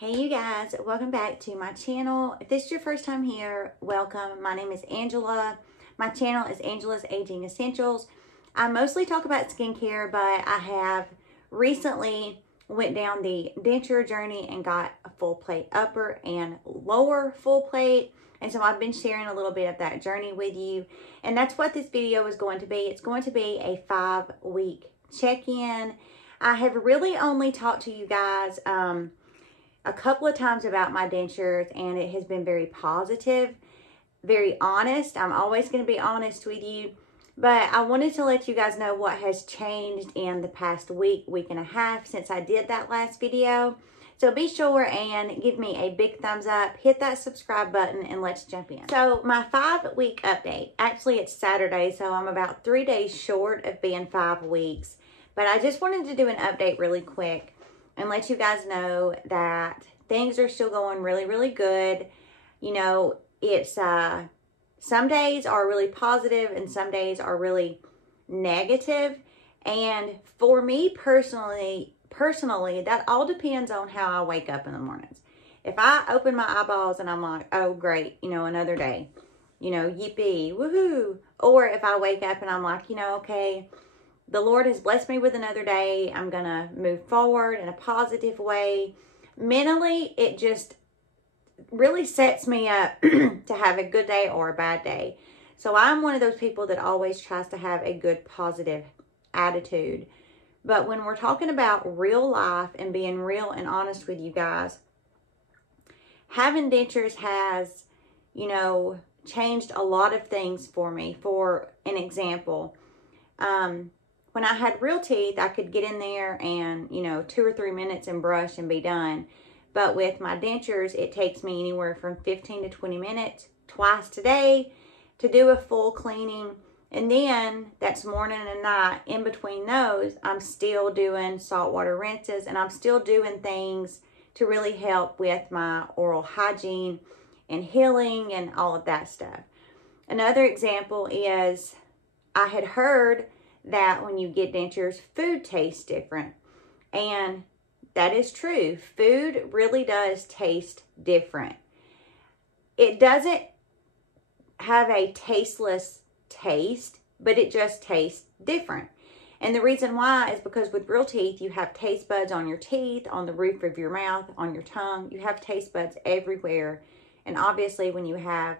Hey you guys, welcome back to my channel. If this is your first time here, welcome. My name is Angela. My channel is Angela's Aging Essentials. I mostly talk about skincare, but I have recently went down the denture journey and got a full plate upper and lower full plate. And so I've been sharing a little bit of that journey with you. And that's what this video is going to be. It's going to be a 5-week check-in. I have really only talked to you guys a couple of times about my dentures, and it has been very positive, very honest. I'm always going to be honest with you, but I wanted to let you guys know what has changed in the past week and a half since I did that last video. So be sure and give me a big thumbs up, hit that subscribe button, and let's jump in. So my 5-week update, actually it's Saturday, so I'm about 3 days short of being 5 weeks, but I just wanted to do an update really quick and let you guys know that things are still going really, really good. You know, it's some days are really positive and some days are really negative. And for me personally, that all depends on how I wake up in the mornings. If I open my eyeballs and I'm like, oh great, you know, another day, you know, yippee, woohoo. Or if I wake up and I'm like, you know, okay, the Lord has blessed me with another day. I'm going to move forward in a positive way. Mentally, it just really sets me up to have a good day or a bad day. So I'm one of those people that always tries to have a good, positive attitude. But when we're talking about real life and being real and honest with you guys, having dentures has, you know, changed a lot of things for me. For an example, when I had real teeth, I could get in there and, you know, 2 or 3 minutes and brush and be done. But with my dentures, it takes me anywhere from 15 to 20 minutes twice today to do a full cleaning. And then that's morning and night. In between those, I'm still doing saltwater rinses and I'm still doing things to really help with my oral hygiene and healing and all of that stuff. Another example is I had heard that when you get dentures, food tastes different. And that is true. Food really does taste different. It doesn't have a tasteless taste, but it just tastes different. And the reason why is because with real teeth, you have taste buds on your teeth, on the roof of your mouth, on your tongue. You have taste buds everywhere. And obviously when you have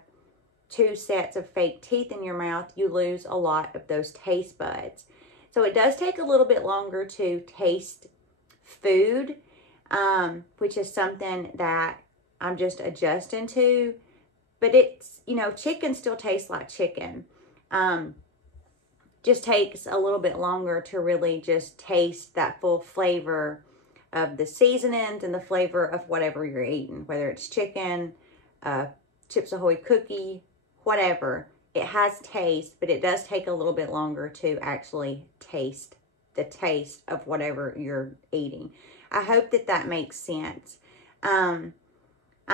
2 sets of fake teeth in your mouth, you lose a lot of those taste buds. So it does take a little bit longer to taste food, which is something that I'm just adjusting to. But it's, you know, chicken still tastes like chicken. Just takes a little bit longer to really just taste that full flavor of the seasonings and the flavor of whatever you're eating, whether it's chicken, Chips Ahoy cookie, whatever. It has taste, but it does take a little bit longer to actually taste the taste of whatever you're eating. I hope that that makes sense. I'm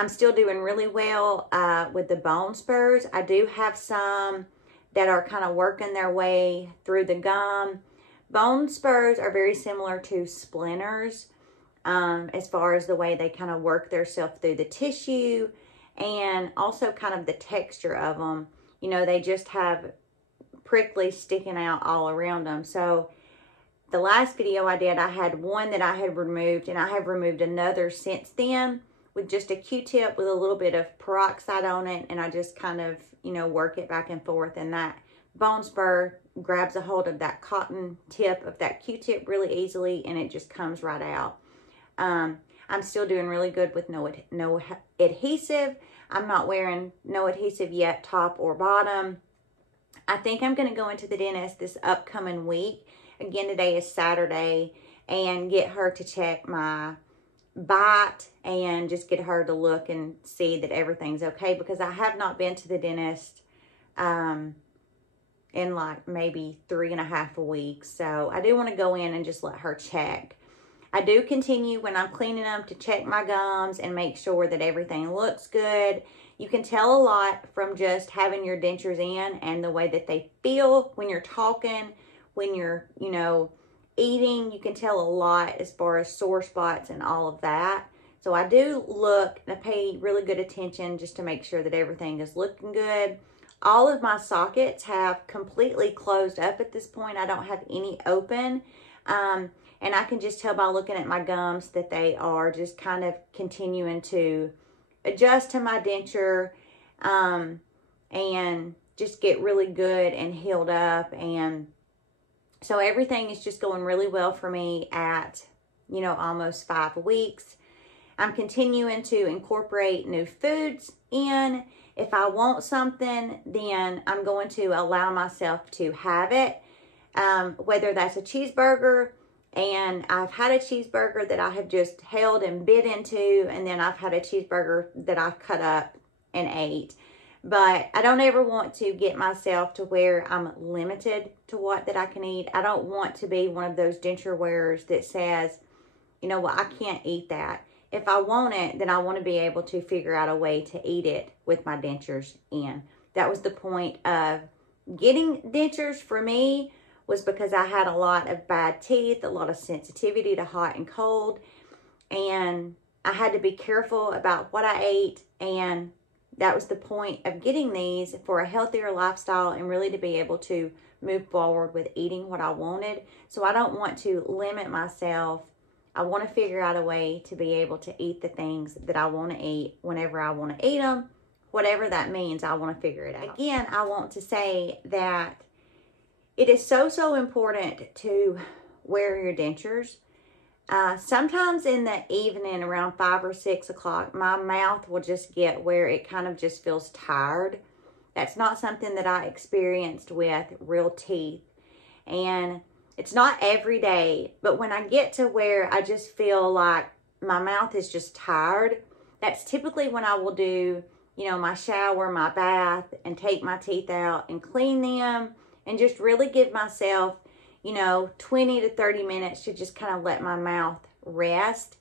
still doing really well with the bone spurs. I do have some that are kind of working their way through the gum. Bone spurs are very similar to splinters as far as the way they kind of work themselves through the tissue. And also kind of the texture of them. You know, they just have prickly sticking out all around them. So the last video I did, I had one that I had removed, and I have removed another since then with just a Q-tip with a little bit of peroxide on it. And I just kind of, you know, work it back and forth. And that bone spur grabs a hold of that cotton tip of that Q-tip really easily, and it just comes right out. I'm still doing really good with no adhesive. I'm not wearing no adhesive yet, top or bottom. I think I'm going to go into the dentist this upcoming week. Again, today is Saturday, and get her to check my bite and just get her to look and see that everything's okay, because I have not been to the dentist in like maybe 3.5 weeks. So I do want to go in and just let her check. I do continue when I'm cleaning them to check my gums and make sure that everything looks good. You can tell a lot from just having your dentures in and the way that they feel when you're talking, when you're, you know, eating. You can tell a lot as far as sore spots and all of that. So I do look and I pay really good attention just to make sure that everything is looking good. All of my sockets have completely closed up at this point. I don't have any open. And I can just tell by looking at my gums that they are just kind of continuing to adjust to my denture and just get really good and healed up. And so everything is just going really well for me at, you know, almost 5 weeks. I'm continuing to incorporate new foods in. If I want something, then I'm going to allow myself to have it, whether that's a cheeseburger. And I've had a cheeseburger that I have just held and bit into, and then I've had a cheeseburger that I cut up and ate. But I don't ever want to get myself to where I'm limited to what that I can eat. I don't want to be one of those denture wearers that says, you know, well, I can't eat that. If I want it, then I want to be able to figure out a way to eat it with my dentures in. That was the point of getting dentures for me, was because I had a lot of bad teeth, a lot of sensitivity to hot and cold, and I had to be careful about what I ate, and that was the point of getting these, for a healthier lifestyle and really to be able to move forward with eating what I wanted. So I don't want to limit myself. I want to figure out a way to be able to eat the things that I want to eat whenever I want to eat them. Whatever that means, I want to figure it out. Again, I want to say that it is so important to wear your dentures. Sometimes in the evening around 5 or 6 o'clock, my mouth will just get where it kind of just feels tired. That's not something that I experienced with real teeth. And it's not every day, but when I get to where I just feel like my mouth is just tired, that's typically when I will do, you know, my shower, my bath, and take my teeth out and clean them and just really give myself, you know, 20 to 30 minutes to just kind of let my mouth rest.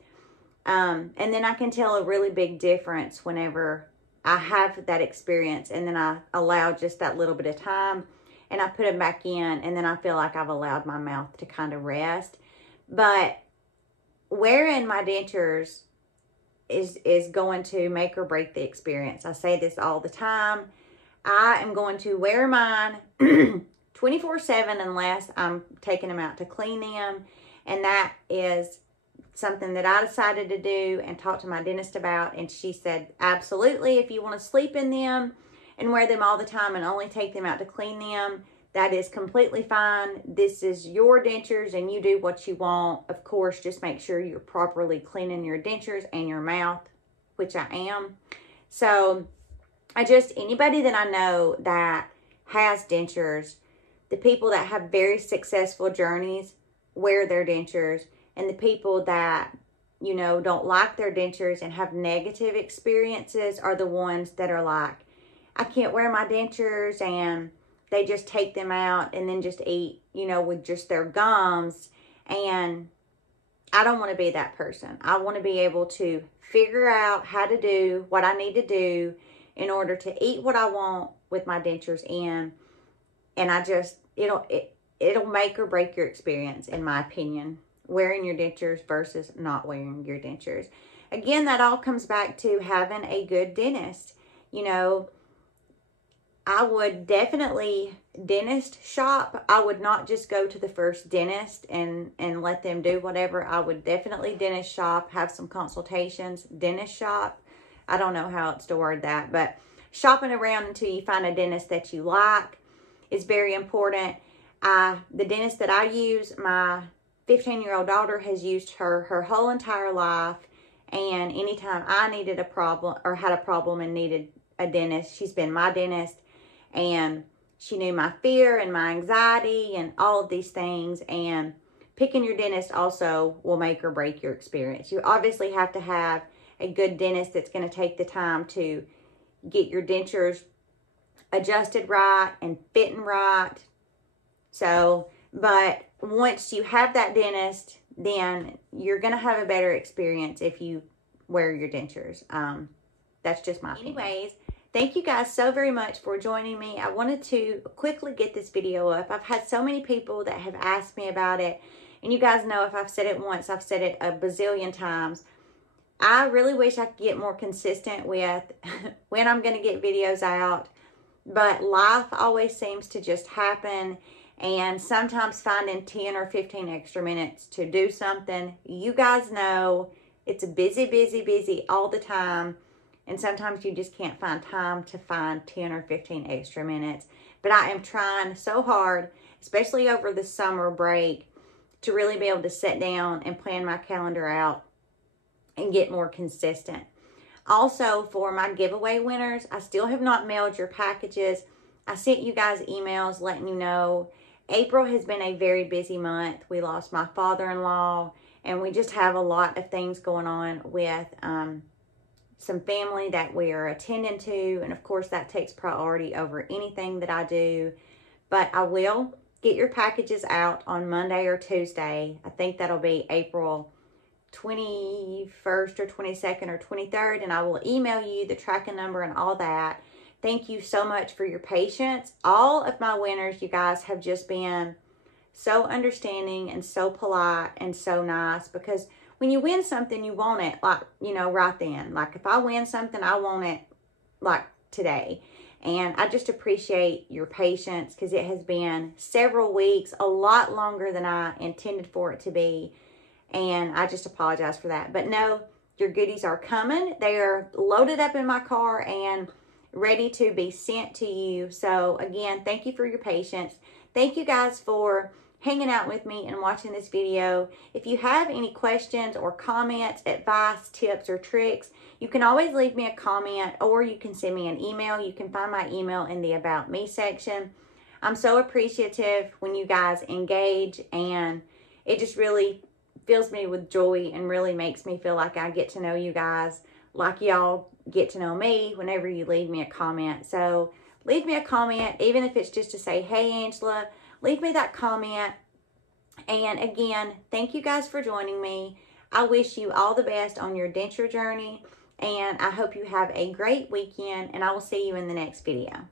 And then I can tell a really big difference whenever I have that experience, and then I allow just that little bit of time and I put them back in, and then I feel like I've allowed my mouth to kind of rest. But wearing my dentures is going to make or break the experience. I say this all the time. I am going to wear mine 24/7 unless I'm taking them out to clean them. And that is something that I decided to do and talked to my dentist about. And she said, absolutely, if you want to sleep in them and wear them all the time and only take them out to clean them, that is completely fine. This is your dentures and you do what you want. Of course, just make sure you're properly cleaning your dentures and your mouth, which I am. So anybody that I know that has dentures, the people that have very successful journeys wear their dentures, and the people that, you know, don't like their dentures and have negative experiences are the ones that are like, I can't wear my dentures, and they just take them out and then just eat, you know, with just their gums. And I don't want to be that person. I want to be able to figure out how to do what I need to do in order to eat what I want with my dentures in. And it'll make or break your experience, in my opinion, wearing your dentures versus not wearing your dentures. Again, that all comes back to having a good dentist. You know, I would definitely dentist shop. I would not just go to the first dentist and let them do whatever. I would definitely dentist shop, have some consultations, dentist shop. I don't know how else to word that, but shopping around until you find a dentist that you like is very important. The dentist that I use, my 15-year-old daughter has used her whole entire life, and anytime I needed a problem or had a problem and needed a dentist, she's been my dentist, and she knew my fear and my anxiety and all of these things. And picking your dentist also will make or break your experience. You obviously have to have a good dentist that's going to take the time to get your dentures adjusted right and fitting right. So, but once you have that dentist, then you're going to have a better experience if you wear your dentures. That's just my opinion. Anyways, thank you guys so very much for joining me. I wanted to quickly get this video up. I've had so many people that have asked me about it. And you guys know, if I've said it once, I've said it a bazillion times. I really wish I could get more consistent with when I'm going to get videos out, but life always seems to just happen, and sometimes finding 10 or 15 extra minutes to do something, you guys know it's busy all the time, and sometimes you just can't find time to find 10 or 15 extra minutes. But I am trying so hard, especially over the summer break, to really be able to sit down and plan my calendar out and get more consistent. Also, for my giveaway winners, I still have not mailed your packages. I sent you guys emails letting you know. April has been a very busy month. We lost my father-in-law, and we just have a lot of things going on with some family that we are attending to, and of course that takes priority over anything that I do. But I will get your packages out on Monday or Tuesday. I think that'll be April 21st or 22nd or 23rd, and I will email you the tracking number and all that. Thank you so much for your patience. All of my winners, you guys, have just been so understanding and so polite and so nice, because when you win something, you want it, like, you know, right then. Like, if I win something, I want it, like, today. And I just appreciate your patience, because it has been several weeks, a lot longer than I intended for it to be. And I just apologize for that. But no, your goodies are coming. They are loaded up in my car and ready to be sent to you. So, again, thank you for your patience. Thank you guys for hanging out with me and watching this video. If you have any questions or comments, advice, tips, or tricks, you can always leave me a comment, or you can send me an email. You can find my email in the About Me section. I'm so appreciative when you guys engage, and it just really fills me with joy and really makes me feel like I get to know you guys like y'all get to know me whenever you leave me a comment. So leave me a comment, even if it's just to say, hey, Angela. Leave me that comment. And again, thank you guys for joining me. I wish you all the best on your denture journey, and I hope you have a great weekend, and I will see you in the next video.